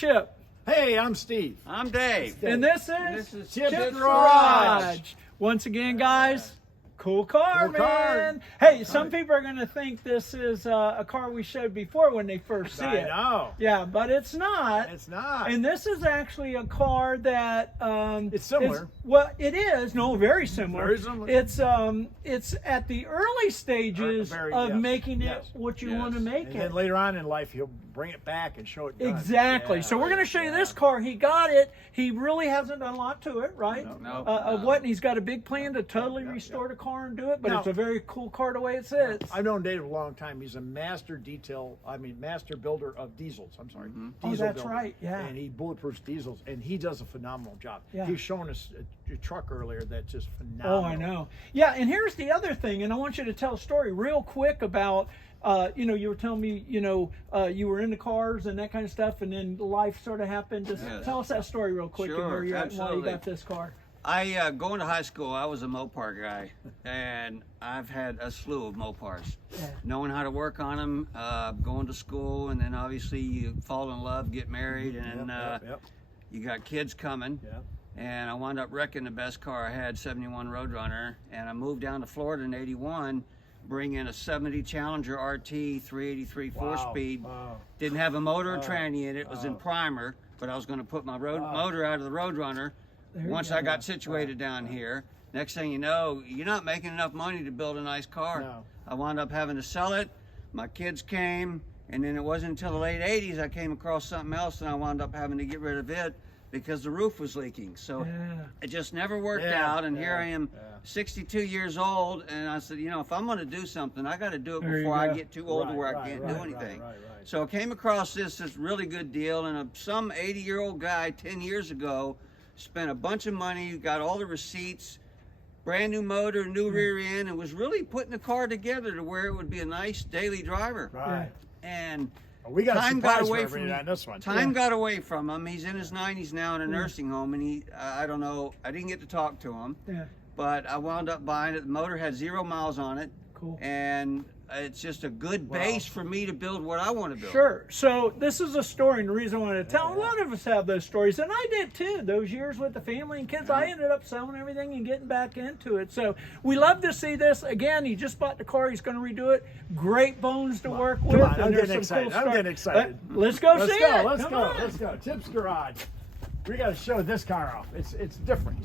Chip. Hey, I'm Steve. I'm Dave. And this is Chip's Chip's Garage. Garage. Once again, guys, cool car, Cool car. man. Hey, some people are going to think this is a car we showed before when they first see it. I know. Yeah, but it's not. It's not. And this is actually a car that It's similar. Well, it is. No, very similar. Very similar. It's at the early stages of making it what you want to make And it. then later on in life, he'll bring it back and show it done. Exactly. Yeah. So we're going to show you this car. He got it. He really hasn't done a lot to it, right? No. Of what? And he's got a big plan to totally restore the car and do it. But Now- it's a very cool car the way it sits. I've known Dave a long time. He's a master builder of diesels. I'm sorry. Oh, Diesel that's builder. right, yeah. And he bulletproofs diesels, and he does a phenomenal job. Yeah. He was showing us a truck earlier that's just phenomenal. Oh, I know. Yeah, and here's the other thing, and I want you to tell a story real quick about, you were telling me, you were into cars and that kind of stuff, and then life sort of happened. Just tell us that story real quick and Sure, where you're at and why you absolutely. got this car. Going to high school, I was a Mopar guy, and I've had a slew of Mopars. Yeah. Knowing how to work on them, going to school, and then obviously you fall in love, get married, and Yep. you got kids coming. Yep. And I wound up wrecking the best car I had, 71 Roadrunner, and I moved down to Florida in 81, bringing a 70 Challenger RT 383 4-speed. Wow. Didn't have a motor or tranny in it. It was in primer, but I was going to put my motor out of the Roadrunner. Once I got situated down here, next thing you know, you're not making enough money to build a nice car. No. I wound up having to sell it. My kids came, and then it wasn't until the late 80s I came across something else, and I wound up having to get rid of it because the roof was leaking. So it just never worked out, and here I am, 62 years old, and I said, if I'm going to do something, I got to do it There you before I go. get too old to where I can't do anything. So I came across this really good deal, and some 80-year-old guy 10 years ago spent a bunch of money, got all the receipts, brand new motor, new rear end, and was really putting the car together to where it would be a nice daily driver. Right. And We got time a got surprise away for from everybody on this one. Time got away from him. He's in his 90s now in a nursing home, and I don't know, I didn't get to talk to him, but I wound up buying it. The motor had 0 miles on it. Cool. And it's just a good base for me to build what I want to build. Sure. So this is a story, and the reason I wanted to tell, a lot of us have those stories, and I did too. Those years with the family and kids, I ended up selling everything and getting back into it. So we love to see this. Again, he just bought the car. He's going to redo it. Great bones to work with. Come on, and I'm there's getting some excited. cool I'm stuff. getting excited. Let's go see it. Let's Come go. on. Let's go. Chip's Garage. We got to show this car off. It's different.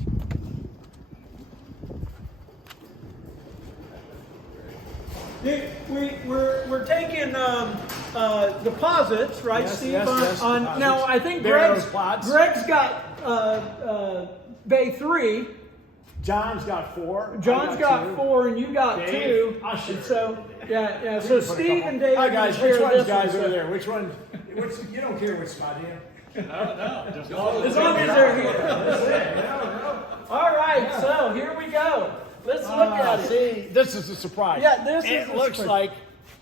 We're taking deposits, right, Yes, Steve? yes, yes, on now, I think Barrow's plots. Greg's got Bay 3. John's got 4. John's got 4, and you got Dave, 2. I'll share. And so yeah. So Steve and Dave. Hi are gonna guys, share which one's this guys one. over there? Which one? You don't care which spot, do you? As long as they're here. All right, so here we go. Let's look at it. See, this is a surprise. Yeah, this is It a looks surprise.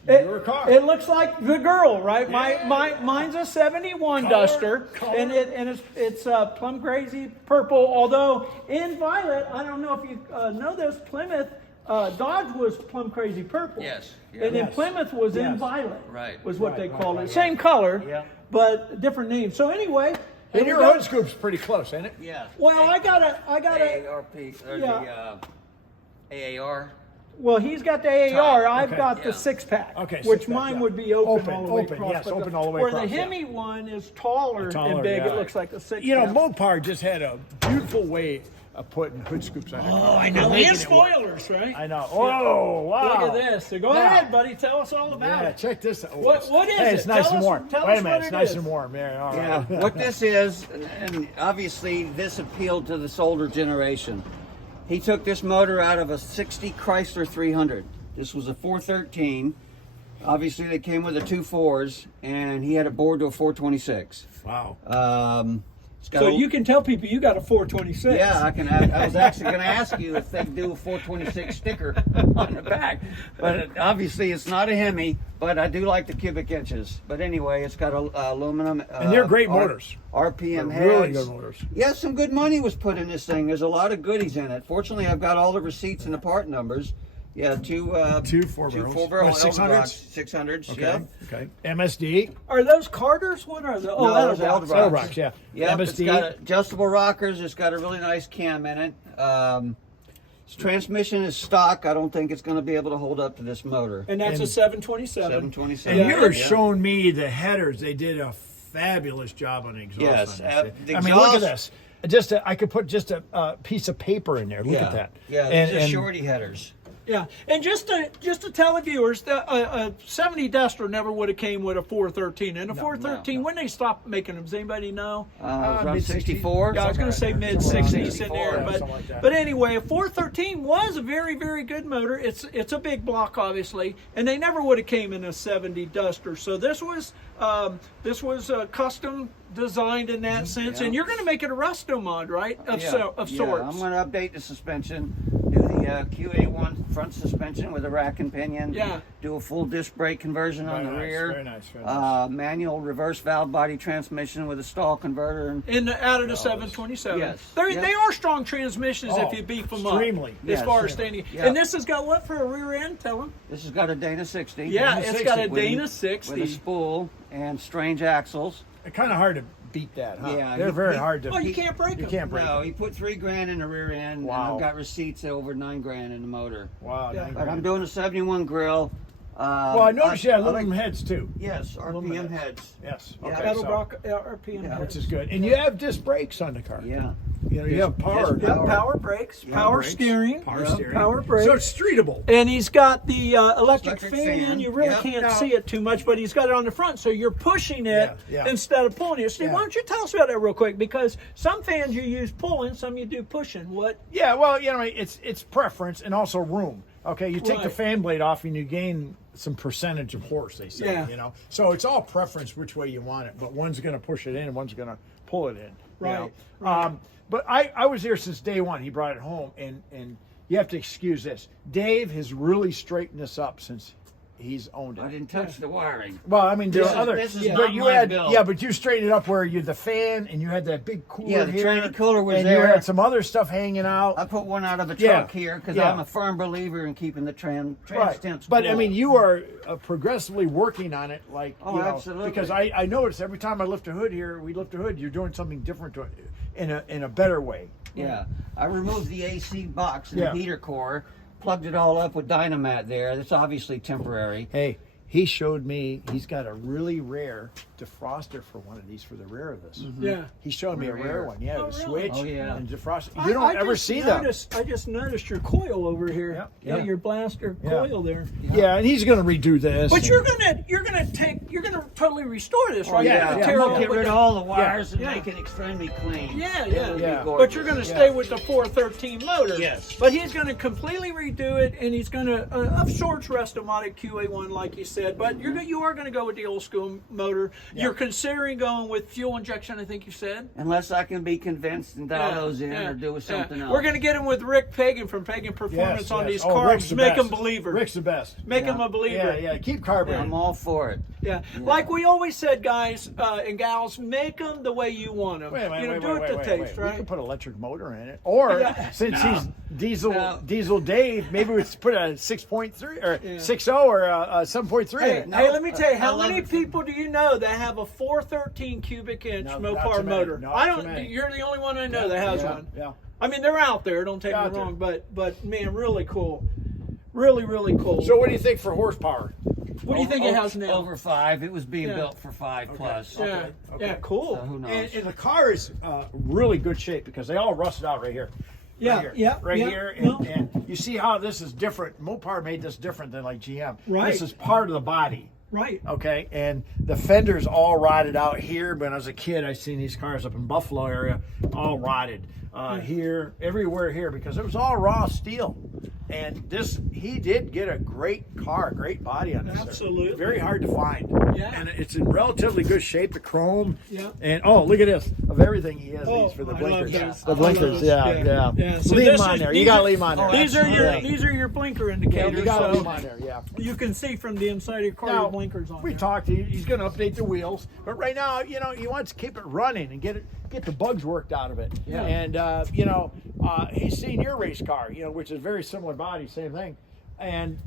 like your car. It looks like the girl, right? Mine's a 71 Duster, and it's plum crazy purple. Although in violet, I don't know if you know this, Plymouth Dodge was plum crazy purple. Yes. And then Plymouth was in violet. Right. Was what they called it. right. Same color, Yeah. but different name. So anyway. And here your we go. hood scoop's pretty close, ain't it? Yeah. Well, I got a. AARP, or Yeah. the AAR. Well, he's got the AAR. I've Okay. got Yeah. the 6-pack, Okay, which 6-pack, mine yeah. would be open, Open, all the way open, across. yes, but open all the way where across, the yeah. Hemi one is taller, Taller, and big. yeah. It looks like a 6-pack. You know, Mopar just had a beautiful way of putting hood scoops on it. Oh, I know. Making And it work. spoilers, right? I know. Oh, wow. Look at this. So go Now- ahead, buddy. Tell us all about Yeah, it. check this out. Oh, What is hey, it? it's nice Tell and us- warm. tell Wait us a minute, what it's it nice is. and warm. Yeah, all Yeah, right. what this is, and obviously this appealed to this older generation. He took this motor out of a 60 Chrysler 300. This was a 413. Obviously they came with the 2.4s, and he had it bored to a 426. Wow. It's got So a- you can tell people you got a 426. Yeah, I was actually going to ask you if they could do a 426 sticker on the back, but obviously it's not a Hemi. But I do like the cubic inches. But anyway, it's got aluminum. And they're great motors. RPM They're heads. really good motors. Yeah, some good money was put in this thing. There's a lot of goodies in it. Fortunately, I've got all the receipts and the part numbers. Yeah, two 4-barrels. four-barrel 600s? 600s. Okay. Yeah. Okay. MSD. Are those Carters? What are those? Oh, No, those Edelbrocks. Edelbrocks. Edelbrocks, yeah. Yeah, it's MSD. got adjustable rockers. It's got a really nice cam in it. Its transmission is stock. I don't think it's going to be able to hold up to this motor. And that's a 727. 727. And you were Yeah. showing me the headers. They did a fabulous job on the exhaust. Yes, on this. the I mean, look at exhaust- this. I could put just a piece of paper in there. Look at that. Yeah, and, these are shorty headers. Yeah, and just to tell the viewers, a 70 Duster never would have came with a 413. And a 413, when they stopped making them, does anybody know? Around mid-60s. 64. Yeah, I was going to say mid 60s in there, yeah, but something like that. but anyway, a 413 was a very good motor. It's a big block, obviously, and they never would have came in a 70 Duster. So this was custom designed in that sense, Yeah. and you're going to make it a resto mod, right? Of sorts. I'm going to update the suspension, do the QA1 front suspension with a rack and pinion. Yeah. Do a full disc brake conversion on the Very nice, rear. very nice, very nice. Manual reverse valve body transmission with a stall converter. Out of the 727. Yes. They are strong transmissions Oh, if you beef them extremely. up. As Yes. far as standing. Yeah. And this has got what for a rear end? Tell them. This has got a Dana 60. Yeah, it's got a with- Dana 60. with a spool and strange axles. It's kind of hard to beat that, huh? Yeah, They're very hard to Oh, you beat. can't break You them. can't break No, them. he put $3,000 in the rear end. And Wow. I've got receipts over $9,000 in the motor. Wow. Yeah. dang But I'm great. doing a 71 grill. Well, I noticed you had I like- aluminum heads too. Yes, RPM heads. Yes. Yeah. Okay. so- Edelbrock RPM. Yeah. which is good. And you have disc brakes on the car. Yeah. You know, you have power. Yes, Power brakes, power brakes, steering, Power steering. power brakes. So it's streetable. And he's got the electric Electric fan. fan. You really Yep. can't No. see it too much, but he's got it on the front, so you're pushing it Yeah. instead of pulling it. Steve, Yeah. why don't you tell us about that real quick? Because some fans you use pulling, some you do pushing. What? Yeah, well, you know, it's preference and also room. Okay, you take the Right. fan blade off and you gain some percentage of horse, they say, Yeah. you know. So it's all preference which way you want it, but one's going to push it in and one's going to pull it in. Right, You know? right. But I was here since day one. He brought it home, and you have to excuse this. Dave has really straightened this up since he's owned I it. didn't touch the wiring. Well, I mean, there This are is- other. this is but not you my had, build. yeah, but you straightened it up where you the fan and you had that big cooler Yeah, the here, Tranny cooler was and there. you had some other stuff hanging out. I put one out of the Yeah. truck here because Yeah. I'm a firm believer in keeping the trans Right. temps But I cool. mean, you are progressively working on it, like Oh, you know, absolutely. because I notice every time I lift a hood here, we lift a hood, you're doing something different to it in a better way. Yeah, I removed the AC box and Yeah. the heater core, plugged it all up with Dynamat there. That's obviously temporary. Hey, he showed me he's got a really rare defroster for one of these for the rear of this. Yeah. He showed me a Rare. rare one. Yeah, Oh, the really? switch Oh, yeah. and defroster. I- You don't I ever just see them. I just noticed your coil over here. Yep, Yeah, yeah. your blaster Yeah. coil there. Yeah, and he's going to redo this. But and- you're gonna totally restore this, right? Yeah, You're gonna I'm tear gonna all get the- rid of all the wires and Yeah. make it extremely clean. Yeah, It'll be Yeah. gorgeous. But you're going to stay with the 413 motor. Yes. But he's going to completely redo it, and he's going to, of sorts, restomatic QA1, like you said. But you are going to go with the old school motor. Yeah. You're considering going with fuel injection, I think you said. Unless I can be convinced and dial those in or do something else. We're going to get him with Rick Pagan from Pagan Performance Yes, on yes. these Oh, cars. Rick's the Make him best. believer. Rick's the best. Make him Yeah. a believer. Yeah, keep carbureting. I'm all for it. Yeah. Like we always said, guys and gals, make them the way you want them. Wait, do it to taste, We right? could put an electric motor in it, or Yeah. since he's No. diesel Dave, maybe we put a 6.3 or Yeah. 6.0 or a 7.3 in Hey, it. hey, let me tell you, how I love many it. people do you know that have a 413 cubic inch No, not Mopar too many. motor? Not I too don't. many. You're the only one I know that has one. Yeah. I mean, they're out there. Don't take They're me out there. wrong, but man, really cool, really cool. So what do you think for horsepower? what do you think it has now? Over 5. It was being Yeah. built for 5 plus. yeah, okay. yeah, cool. So who knows? And the car is really good shape because they all rusted out right here. Yeah, right here, yeah, right yeah, here, no. and you see how this is different. Mopar made this different than like GM. Right. This is part of the body. Right. Okay, and the fenders all rotted out here. When I was a kid, I seen these cars up in Buffalo area, all rotted here, everywhere here, because it was all raw steel. And this, he did get a great car, great body on this. Absolutely. Very hard to find. Yeah. And it's in relatively good shape, the chrome. Yeah. And oh, look at this. Of everything he has Oh, these for the I blinkers. love those. The I love blinkers, those. yeah. So leave this them on is- there. these You gotta are- leave them on there. These are your blinker Yeah, indicators. you gotta so leave them on there, yeah. you can see from the inside of your car your blinkers on we there. talked. He's going to update the wheels, but right now, you know, he wants to keep it running and get the bugs worked out of it. Yeah. And you know, he's seen your race car, you know, which is very similar body, same thing. And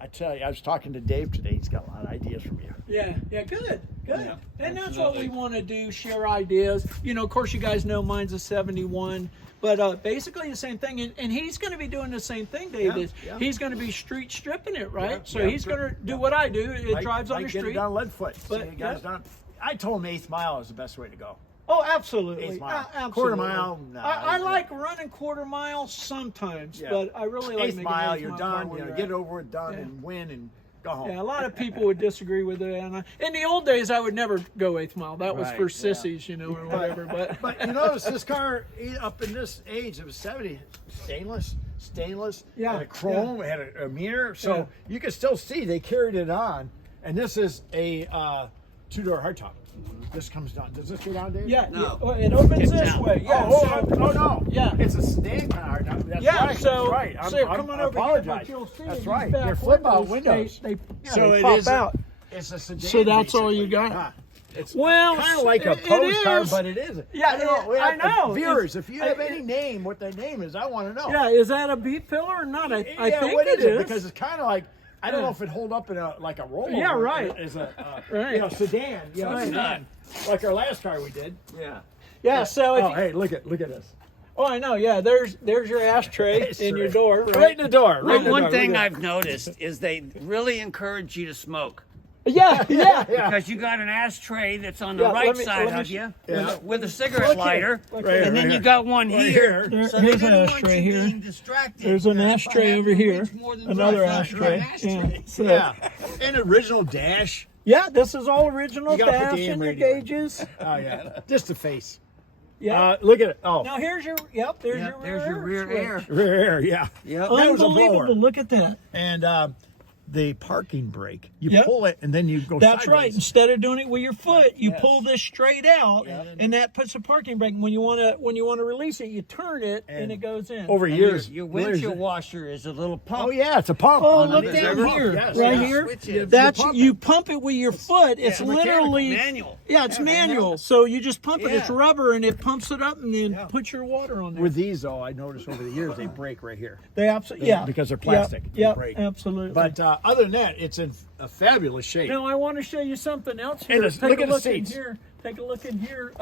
I tell you, I was talking to Dave today. He's got a lot of ideas from you. Yeah, good. Yeah, And that's what we want to do, share ideas. You know, of course, you guys know mine's a 71, but basically the same thing. And he's going to be doing the same thing, Dave. Yeah, is. yeah. He's going to be street stripping it, right? Yeah, so yeah, he's going to do what I do. It drives on the Get street. it down Leadfoot. But, See, guys yeah. done. I told him 8th mile is the best way to go. Oh, absolutely. 8th mile. Absolutely. Quarter mile, nah, I like running quarter mile sometimes, Yeah. but I really like 8th making mile, eighth you're mile done. where You know, you're get at. it over with, done, Yeah. and win and go home. Yeah, a lot of people would disagree with it. And in the old days, I would never go 8th mile. That was Right, for yeah. sissies, you know, or whatever. But you notice this car, up in this age, it was 70, stainless, Yeah, had a chrome, it had a mirror, so Yeah. you can still see they carried it on. And this is a 2-door hardtop. This comes down. Does this go down, Dave? Yeah, No. yeah. Oh, it opens this down. way. Yeah. Oh, no. Yeah. It's a sedan car. That's Yeah, right. so, that's right. so come on I over apologize. here, but you'll see That's these right. back They're flip-out windows. They So they it pop is out. It's a sedan. So that's all you basically. got? Huh. It's Well, kind of like a it pose car, is. but it isn't. Yeah, I don't know. I know. Viewers, if you have I- any name, what their name is, I want to know. Yeah, is that a beat pillar or not? I Yeah, think what it is it? is. Because it's kind of like, I don't Yeah. know if it hold up in a rollover. Yeah, right. As a Right. sedan. Right. Sedan. Like our last car we did. Yeah. Yeah, so if Oh, you, hey, look at this. oh, I know. Yeah, there's your ashtray in your door. Right in the door. Right in the One door. thing Look at I've noticed is they really encourage you to smoke. Yeah. Yeah. Because you got an ashtray that's on the Yeah, right let me side sh- of you Yeah. with a cigarette Look here. lighter, Look here. and then Right you got one Right here. here. So Here's they an didn't want ashtray you here. being distracted. There's an If I ashtray have over to here. reach more than Another five ashtray. feet, Yeah. So, Yeah. An original dash. yeah, this is all original You gotta put dash the AM and your radio in. gauges. Oh, yeah. Just the face. Yeah. Look at it. Oh. Now here's your there's Yeah, your there's your rear switch. air. Rear air, yeah. Yep. That was a Unbelievable! blower. Look at that. And the parking brake. You Yep. pull it and then you go That's sideways. right. Instead of doing it with your foot, you Yes. pull this straight out, Yeah. and that puts a parking brake. When you want to release it, you turn it, and it goes in. Over And years. your windshield washer is a little pump. Oh, yeah, it's a pump. Oh, On the look big down pump, here, yes, right yeah. here. Switch it. That's pump you pump it with your foot. It's Mechanical, literally manual. Yeah, it's manual. So you just pump it. It's Yeah. rubber, and it pumps it up, and then Yeah. put your water on there. With these, though, I noticed over the years they break right here. They absolutely yeah Because they're plastic. They Yeah, break. absolutely. But other than that, it's in a fabulous shape. now I want to show you something else And here. it's- Take look a at the look in seats. here. Take a look in here.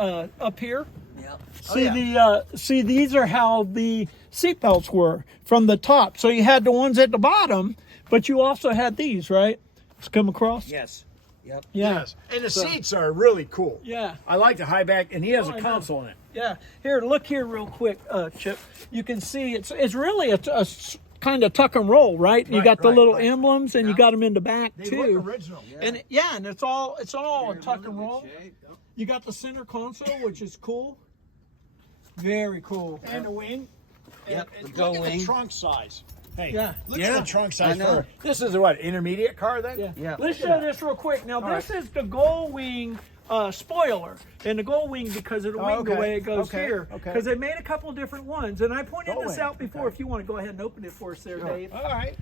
Up here. Yep. See yeah. see these are how the seat belts were from the top. So you had the ones at the bottom, but you also had these, right? Let's come across. Yes. Yep. Yeah. Yes. And the seats are really cool. Yeah. I like the high back, and he has Oh, a I know. console in it. Yeah. Here, look here real quick, Chip. You can see it's really a kind of tuck and roll, right? You Right, got the right, little right. emblems, and you got them in the back They too. look original. And and it's all a tuck and roll. You got the center console, which is cool. Very cool. And the wing. Yep, And the go look at wing. the trunk size. Hey, Yeah. look Yeah, at the trunk I size. know. This is a what, intermediate car then? Yeah. Yeah. Let's show this real quick. Now, this is the gull wing spoiler. And the gull wing, because of the wing, the okay. way it goes Okay, here. okay. Because they made a couple different ones. And I pointed Gull this wing, out before. okay. If you want to go ahead and open it for us there, Dave. All right.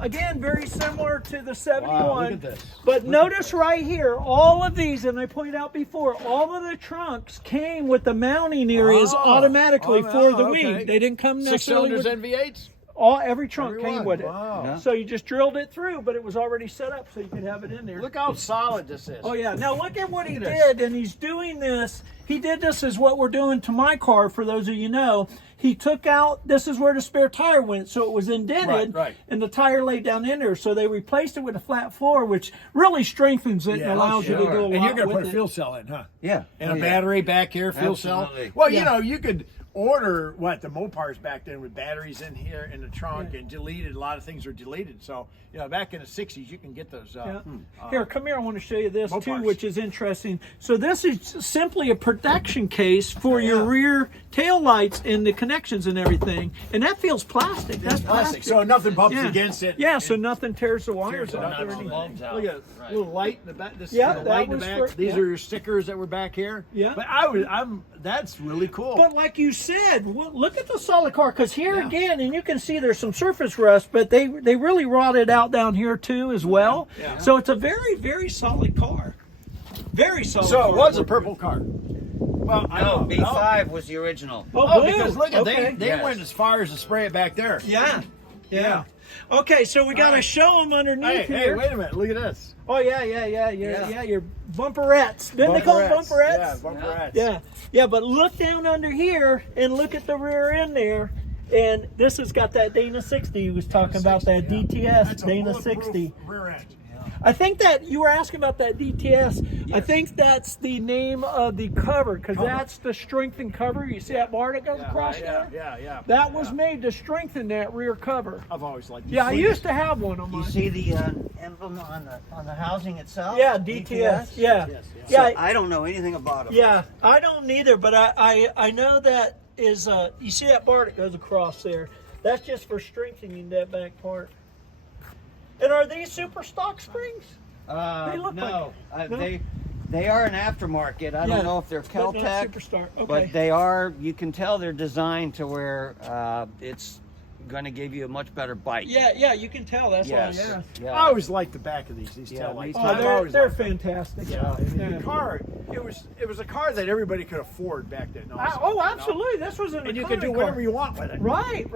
Again, very similar to the 71. Wow, look at this. But notice right here, all of these, and I pointed out before, all of the trunks came with the mounting areas Oh, automatically for the okay. wing. They didn't come 6 necessarily with cylinders NV8s? every trunk Every came one. with it. Wow. Yeah. So you just drilled it through, but it was already set up so you could have it in there. Look how solid this is. Oh yeah, now look at what he Look at this. did, and he's doing this. He did this as what we're doing to my car, for those of you know. He took out, this is where the spare tire went, so it was indented, Right. and the tire laid down in there. So they replaced it with a flat floor, which really strengthens it and allows you to go a lot And you're going to with put a it. fuel cell in, huh? Yeah. And Oh, a yeah. battery back here, fuel Absolutely. cell. Well, Yeah. you know, you could order the Mopars back then with batteries in here in the trunk and deleted. A lot of things are deleted. So, you know, back in the 60s, you can get those. Here, come here. I want to show you this too, Mopars. which is interesting. So this is simply a protection case for your Yeah. rear tail lights and the connections and everything. And that feels plastic. That's plastic. So nothing bumps against it. Yeah, so nothing tears the wires Tears it off up. or anything. Bulbs out. Look at Right. a little light in the back. This Yeah, little that light in the was back. for- These yeah. are your stickers that were back here. Yeah. But that's really cool. But like you said, look at the solid car, because here Yeah. again, and you can see there's some surface rust, but they really rotted out down here too as well. Yeah. So it's a very, very solid car. Very solid So car. it was a purple car. Well, I No, know. B5 was the original. Oh, Oh, blue. because look at Okay. they Yes. went as far as to spray it back there. Yeah. Yeah. Okay, so we got to show them underneath Hey, here. wait a minute. Look at this. Oh, yeah, your bumperettes. Didn't they call them bumperettes? Yeah, bumperettes. Yeah, but look down under here and look at the rear end there. And this has got that Dana 60 you was talking about, that DTS That's a Dana bulletproof 60. rear end. I think that you were asking about that DTS. Yes. I think that's the name of the cover, because that's the strengthened cover. You see that bar that goes across there? Yeah. That was made to strengthen that rear cover. I've always liked it. Yeah, I used to have one on You mine. see the emblem on the housing itself? Yeah, DTS. Yeah. So I don't know anything about them. Yeah, I don't neither, but I know that is, you see that bar that goes across there? That's just for strengthening that back part. And are these super stock springs? They look no, like, they are an aftermarket. I don't know if they're but not Caltech, Superstar. Okay. but they are. You can tell they're designed to where it's going to give you a much better bite. Yeah, you can tell. That's why I asked. Yeah. I always liked the back of these Yeah, tail lights. me too. Oh, they're fantastic. Yeah, the car. It was a car that everybody could afford back then. Also, Absolutely. This was an And you could do whatever you want with it. Right.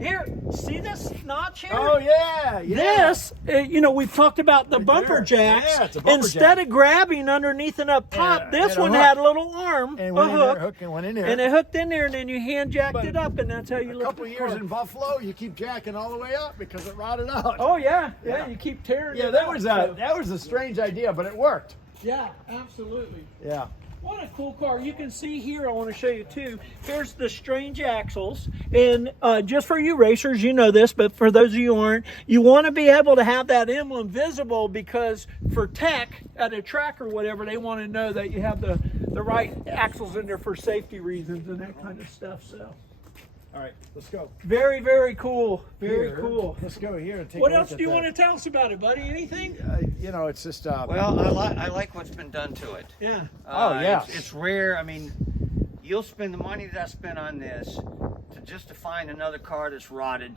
Here, see this notch here? Oh yeah. This, we've talked about the bumper there. jacks. Yeah, it's a bumper Instead jack. of grabbing underneath and up top, And this a one hook. had a little arm, And a went in there, hook, hook and went in there. and it hooked in there, and then you hand jacked But it up, and that's how you a lift couple the years car. in Buffalo, you keep jacking all the way up because it rotted out. Oh yeah, you keep tearing. Yeah, it that out, was so- that was a strange idea, but it worked. Yeah, absolutely. Yeah. What a cool car. You can see here, I want to show you too. Here's the strange axles. And just for you racers, you know this, but for those of you who aren't, you want to be able to have that emblem visible, because for tech at a track or whatever, they want to know that you have the right axles in there for safety reasons and that kind of stuff. So, All right, let's go. very, very cool. Very Here. cool. Let's go here and take What a look else at do you that. want to tell us about it, buddy? Anything? It's just Well, I like what's been done to it. Yeah. It's rare. I mean, you'll spend the money that I spent on this to find another car that's rotted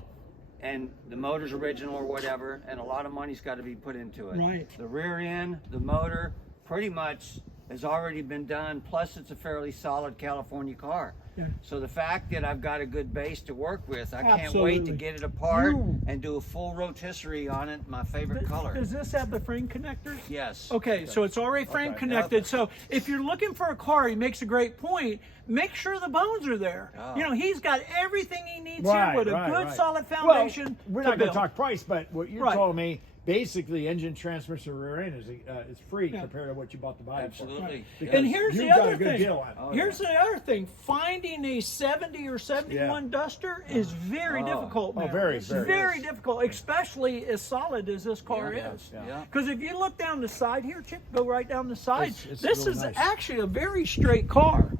and the motor's original or whatever, and a lot of money's got to be put into it. Right. The rear end, the motor, pretty much has already been done. Plus, it's a fairly solid California car. Yeah. So the fact that I've got a good base to work with, I can't Absolutely. wait to get it apart and do a full rotisserie on it. My favorite color. Does this have the frame connectors? Yes. Okay, so it's already frame connected. So if you're looking for a car, he makes a great point. Make sure the bones are there. Oh. He's got everything he needs Right, here with a right, good, right. solid foundation. We're to not going to build. talk price, but what you Right. told me, basically, engine, transmission, rear end is free Yeah. compared to what you bought the body Absolutely. for. And here's You've the got other a good thing. deal on it. Here's the other thing. Finding a 70 or 71 Duster is very difficult now. very, It's very. very difficult, especially as solid as this car is. Yeah. Because if you look down the side here, Chip, go right down the side. It's This really is nice. actually a very straight car.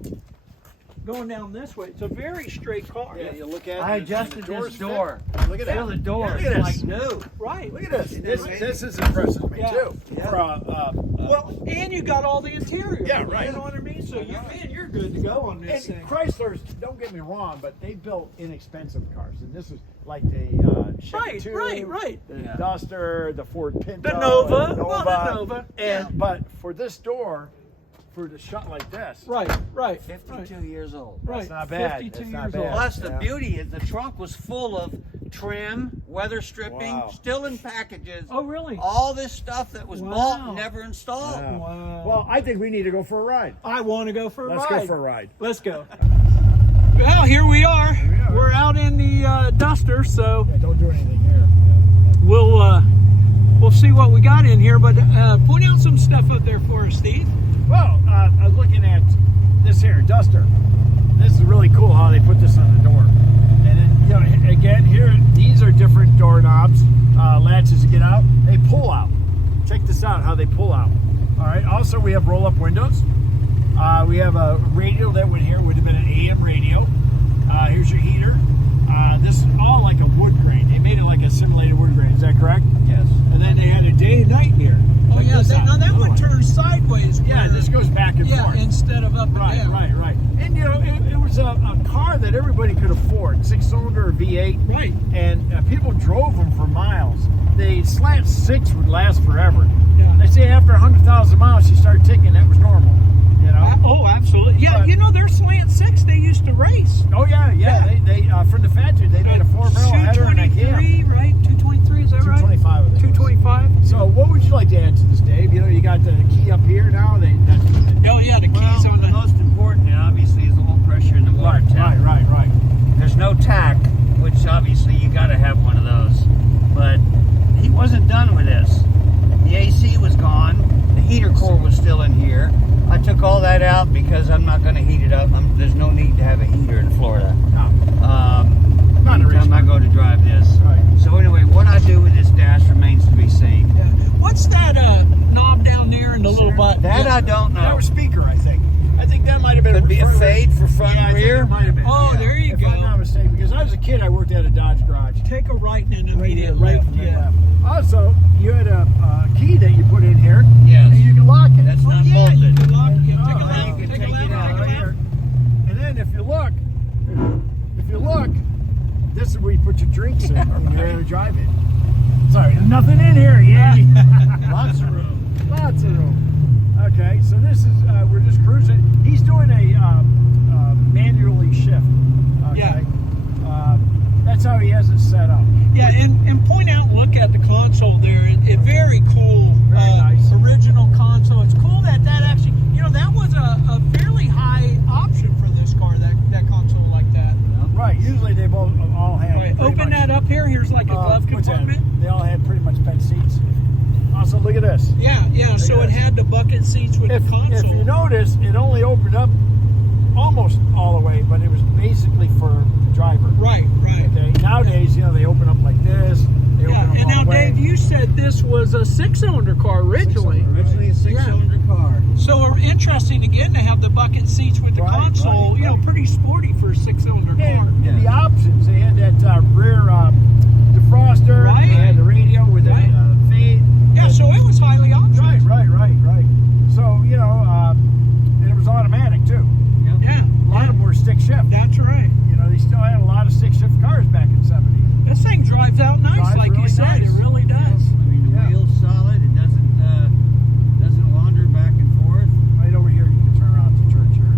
Going down this way, it's a very straight car. Yeah, you look at it. I and adjusted the doors this door. fit. Look at Feel that. the door. Look at It's this. like new. Right. Look at this. This is impressive me Yeah. too. Yeah. For Well, and you got all the interior. Yeah, right. You know what I mean? So you're good to go on this and thing. Chrysler's, don't get me wrong, but they built inexpensive cars, and this was like the Chevy 2, right. the Yeah. Duster, the Ford Pinto, The Nova. and Well, the Nova. And but for this door, for the shot like this, Right. 52 years old. that's not bad. 52 That's not years bad. old. Plus, the Yeah. beauty is the trunk was full of trim, weather stripping, Wow. still in packages. Oh, really? All this stuff that was Wow. bought and never installed. Yeah. Wow. Well, I think we need to go for a ride. I want to go for a Let's ride. go for a ride. Let's go. Well, here we are. we are. We're out in the Duster, so Yeah, don't do anything here. we'll see what we got in here. But point out some stuff up there for us, Steve. Well, I was looking at this here, Duster. This is really cool how they put this on the door. And then, again, here, these are different doorknobs, latches to get out. They pull out. Check this out, how they pull out. All right, also we have roll-up windows. We have a radio that would have been an AM radio. Here's your heater. This is all like a wood grain. They made it like a simulated wood grain, is that correct? Yes. And then they had a day and night mirror. Oh Check yeah, this out. now that one Look. turns sideways. Yeah, where- this goes back and forth. instead of up and Right, down. right. And it was a car that everybody could afford, 6-cylinder or V8. Right. And people drove them for miles. The slant 6 would last forever. Yeah. They say after 100,000 miles, you start ticking. That was normal. Oh, absolutely. Yeah, But- their slant 6 they used to race. Oh yeah. They from the factory they made a 4-barrel header and a cam. 223, be a fade for front and rear. Oh, there you if go. I'm not mistaken, because as a kid I worked at a Dodge garage. Take a right and an Right immediate there, left. from the Yeah. left. Also, you had a key that you put in here. Yes. And you can lock it. That's Oh, not yeah, you bolted. can lock it. Take a Oh, left. you can Take a take left. it out. Take a Right left. here. And then if you look, this is where you put your drinks in when you're ready to drive it. Sorry, nothing in here, yeah. Lots of room. Lots of room. Okay, so this is we're just cruising. He's doing a manually shift. Okay. Yeah. That's how he has it set up. Yeah, and point out, look at the console there. It very cool. Very nice. Original console. It's cool that actually, that was a fairly high option for this car. That console like that. Right. Usually they both all have. Right, pretty open much, that up here. Here's like a glove what's that? compartment. They all had pretty much bed seats. Also, look at this. Yeah. So it this. had the bucket seats with If the console. you notice, it only opened up almost all the way, but it was basically for the driver. Right. Okay. Nowadays, they open up like this. They Yeah, open up and all now the way. Dave, you said this was a 6-cylinder car originally. Originally a 6-cylinder car. So interesting again to have the bucket seats with the Right, console. right. Pretty sporty for a 6-cylinder car. And the options, they had that rear defroster. Right. They had the radio with Right. the fade. Yeah, so it was highly optioned. Right. So, and it was automatic too. Yeah, A lot of them were stick shift. that's right. They still had a lot of stick shift cars back in '70. This thing drives out nice, Drives like you really said. nice. It really does. I mean, the Yeah. wheel's solid. It doesn't wander back and forth. Right over here, you can turn around to church here.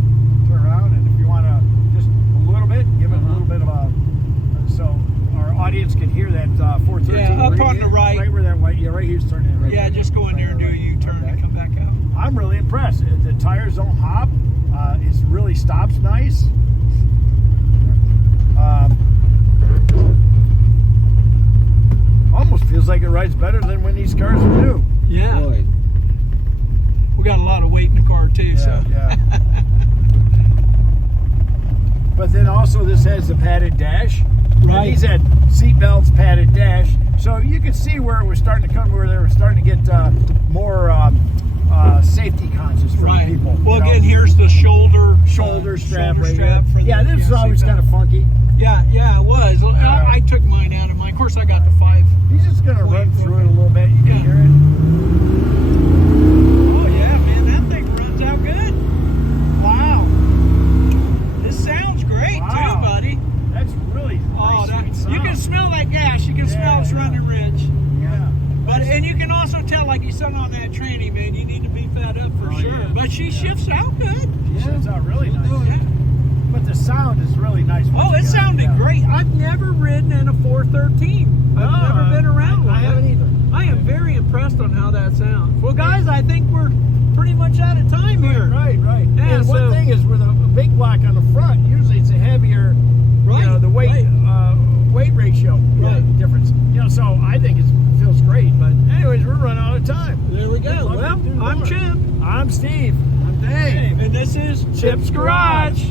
Turn around, and if you want to just a little bit, give it a little bit of a, so our audience can hear that 413. Yeah, up right on here, the right. Right where that white, right here's turning in. Right Yeah, there. just go in there and do a U-turn Okay. and come back out. I'm really impressed. The tires don't hop. It really stops nice. Almost feels like it rides better than when these cars are new. Yeah. Boy. We got a lot of weight in the car too, so. Yeah. But then also this has the padded dash. Right. And these had seat belts, padded dash. So you could see where it was starting to come, where they were starting to get more safety conscious for Right. people. Well, you know? again, here's the shoulder Strap shoulder right strap here. for the Yeah, this is always seatbelt. kind of funky. Yeah, it was. I took mine out of mine. Of course, I got the 5. He's just gonna run through it a little bit. You can Yeah. hear it. Oh yeah, man, that thing runs out good. Wow. This sounds great Wow. too, buddy. That's really nice, sweet sound. You can smell that gas. You can smell it's running rich. Yeah. And you can also tell, like you said on that tranny, man, you need to beef that up for Oh, sure. yeah. But she shifts out good. She shifts out really nice. Yeah. But the sound is really nice. Oh, it sounded great. I've never ridden in a 413. I've never been around one. I haven't either. I am very impressed on how that sounds. Well, guys, I think we're pretty much out of time here. Right. Yeah, and so- one thing is with a big block on the front, usually it's a heavier, Right. the weight weight ratio Right. difference. So I think it feels great. But anyways, we're running out of time. There we go. Love Well, to do I'm more. Chip. I'm Steve. I'm Dave. And this is Chip's Garage.